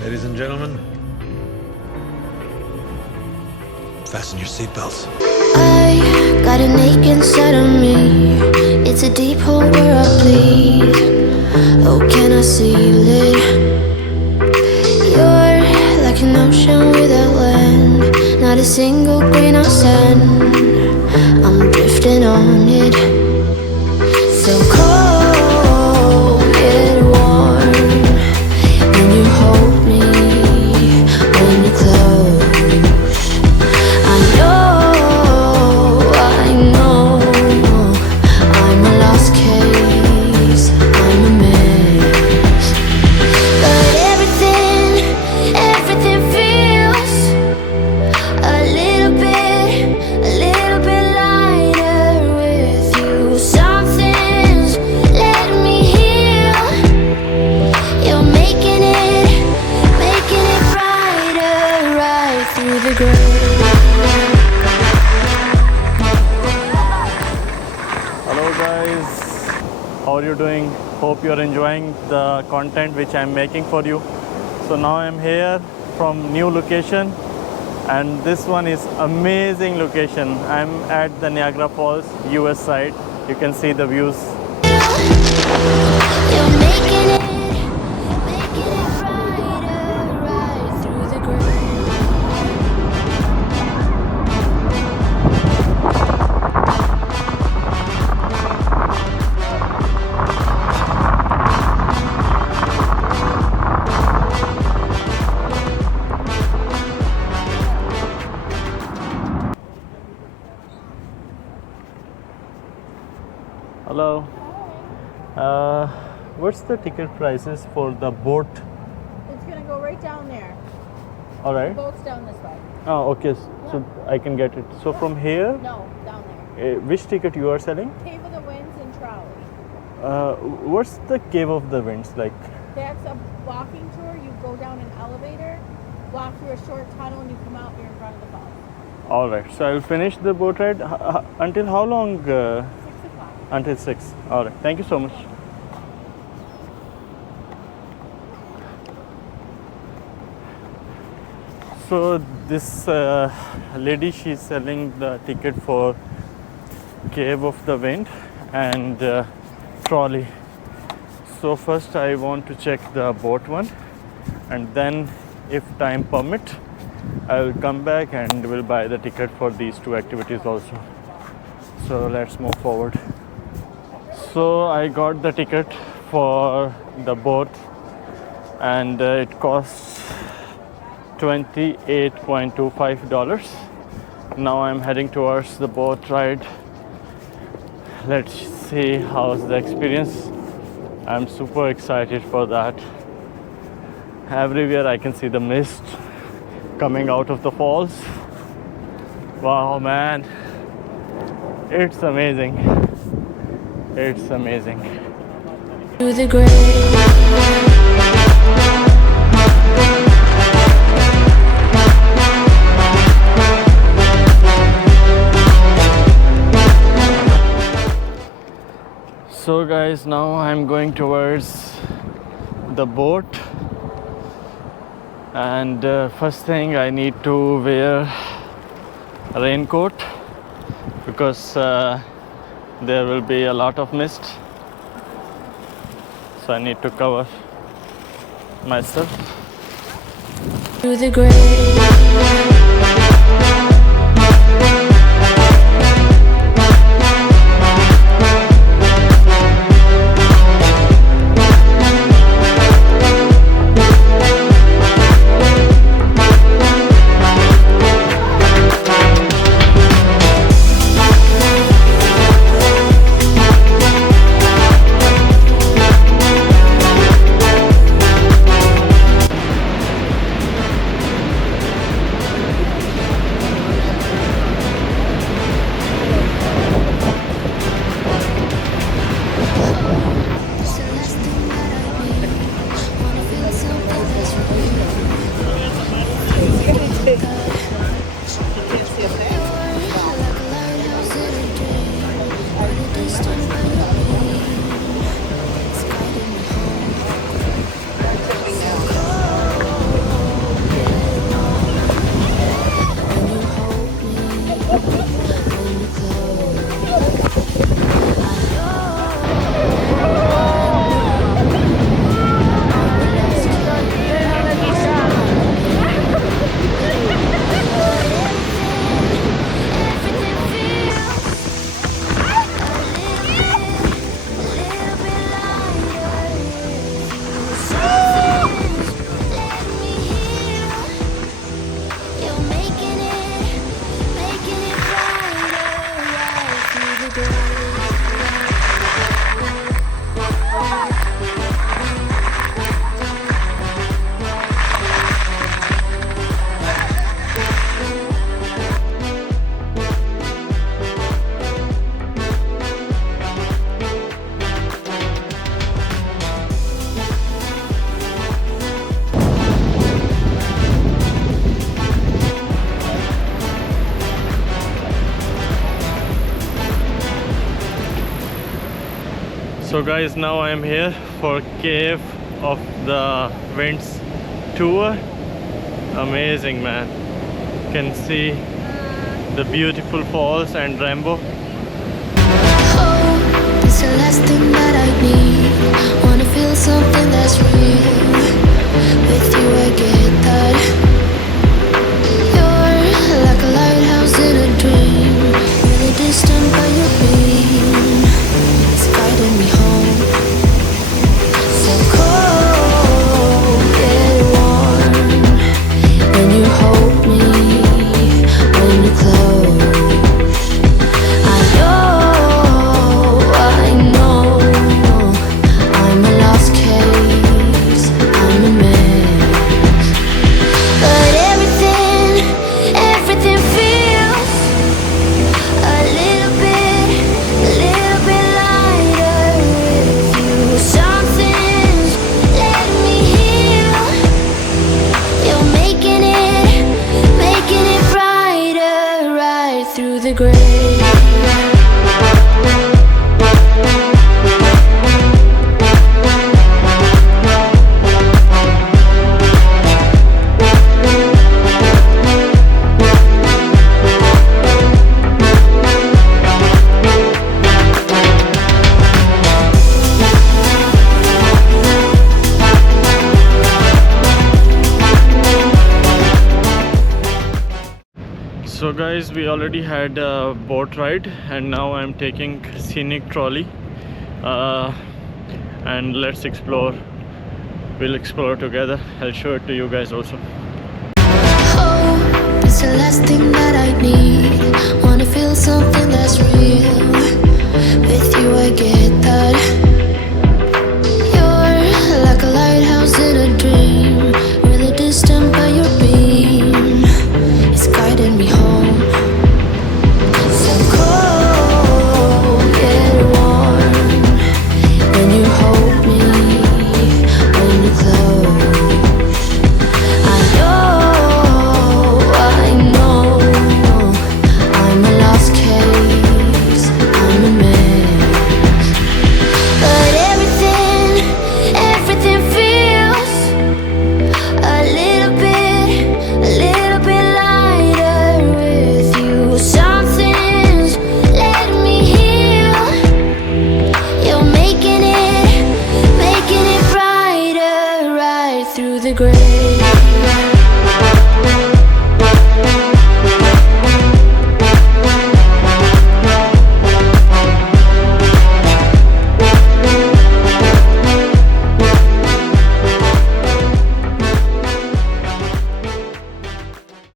Ladies and gentlemen, fasten your seatbelts. I got an ache inside of me. It's a deep hole where I bleed. Oh, can I seal it? You're like an ocean without land. Not a single grain of sand. I'm drifting on it. So cold yet warm. When you hold me, when you close, I know I'm a lost case, I'm a mess. But everything feels a little bit lighter with you. Something's letting me heal. You're making it brighter right through the gray. Hello guys, how are you doing? Hope you're enjoying the content which I'm making for you. So now I'm here from new location, and this one is amazing location. I'm at the Niagara Falls, US side. You can see the views. You're making it brighter right through the gray. Hello. What's the ticket prices for the boat? It's gonna go right down there. All right. The boat's down this way. Oh, okay. So I can get it. So from here, No, down there. which ticket you are selling? Cave of the Winds and trolley. What's the Cave of the Winds like? That's a walking tour. You go down an elevator, walk through a short tunnel, and you come out. You're in front of the falls. All right. So I'll finish the boat ride. Until how long? 6 o'clock. Until 6. All right. Thank you so much. So this lady, she's selling the ticket for Cave of the Wind and trolley. So first I want to check the boat one, and then if time permit, I will come back and will buy the ticket for these two activities also. So let's move forward. So I got the ticket for the boat, and it costs $28.25. Now I'm heading towards the boat ride. Let's see how's the experience. I'm super excited for that. Everywhere I can see the mist coming out of the falls. Wow, man, it's amazing. It's amazing. Through the gray. So guys, now I'm going towards the boat, and first thing I need to wear a raincoat because there will be a lot of mist, so I need to cover myself. Through the gray. So guys, now I am here for Cave of the Winds tour. Amazing, man. You can see the beautiful falls and rainbow. Oh, it's the last thing that I need. Wanna feel something that's real. With you I get that. You're like a lighthouse in a dream. Really distant but your beam is guiding me home. So cold, get warm when you hold me, when you close. I know, I'm a lost case, I'm a mess. But everything feels a little bit lighter with you. Something's letting me heal. You're making it brighter right through the gray. So guys, we already had a boat ride and now I'm taking scenic trolley, and let's explore. We'll explore together. I'll show it to you guys also. Oh, it's the last thing that I need. Wanna feel something that's real. With you I get that. You're like a lighthouse in a dream. Really distant but your beam is guiding me home. So cold, get warm when you hold me, when you close. I know, I'm a lost case, I'm a mess. But everything feels a little bit lighter with you. Something's letting me heal. You're making it brighter right through the gray.